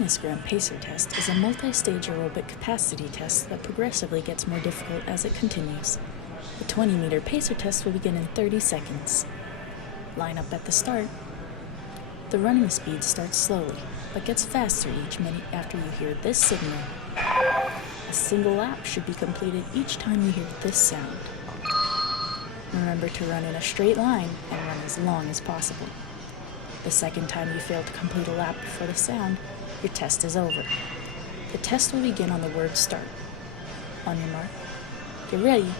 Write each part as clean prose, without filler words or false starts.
fitness gram PACER test is a multi-stage aerobic capacity test that progressively gets more difficult as it continues. The 20-meter PACER test will begin in 30 seconds. Line up at the start. The running speed starts slowly, but gets faster each minute after you hear this signal. A single lap should be completed each time you hear this sound. Remember to run in a straight line and run as long as possible. The second time you fail to complete a lap before the sound, your test is over. The test will begin on the word start. On your mark, get ready,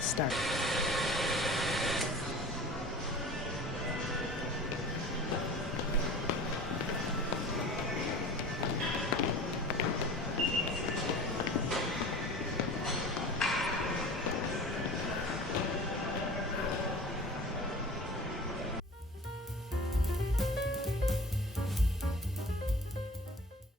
start.